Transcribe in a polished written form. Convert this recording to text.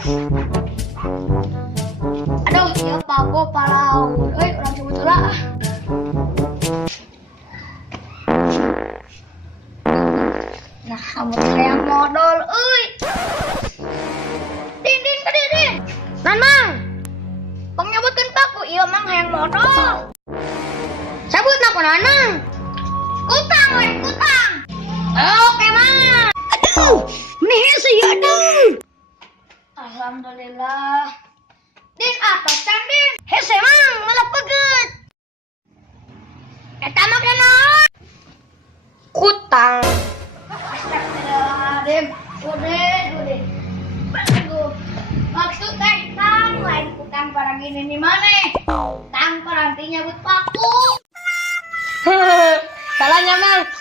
Aduh, ya pago palau. Orang sebut lah. Nah, kamu kayak modal, Din, kadin. Nan, Mang. Bang nyebutkan paku, iya Mang hayang modal. Sabut na ko nanang. Kutang. Oke, Mang. Aduh, menihin saya aduh. Alhamdulillah. Din atas can Din. Hese Mang, malah peget. Eta mah kana kutang. Astagfirullahaladzim. Udah. Aduh. Maksud teh tang lain kutang parang gini nih mana? Tang parantinya buat paku. Salahnya Mang.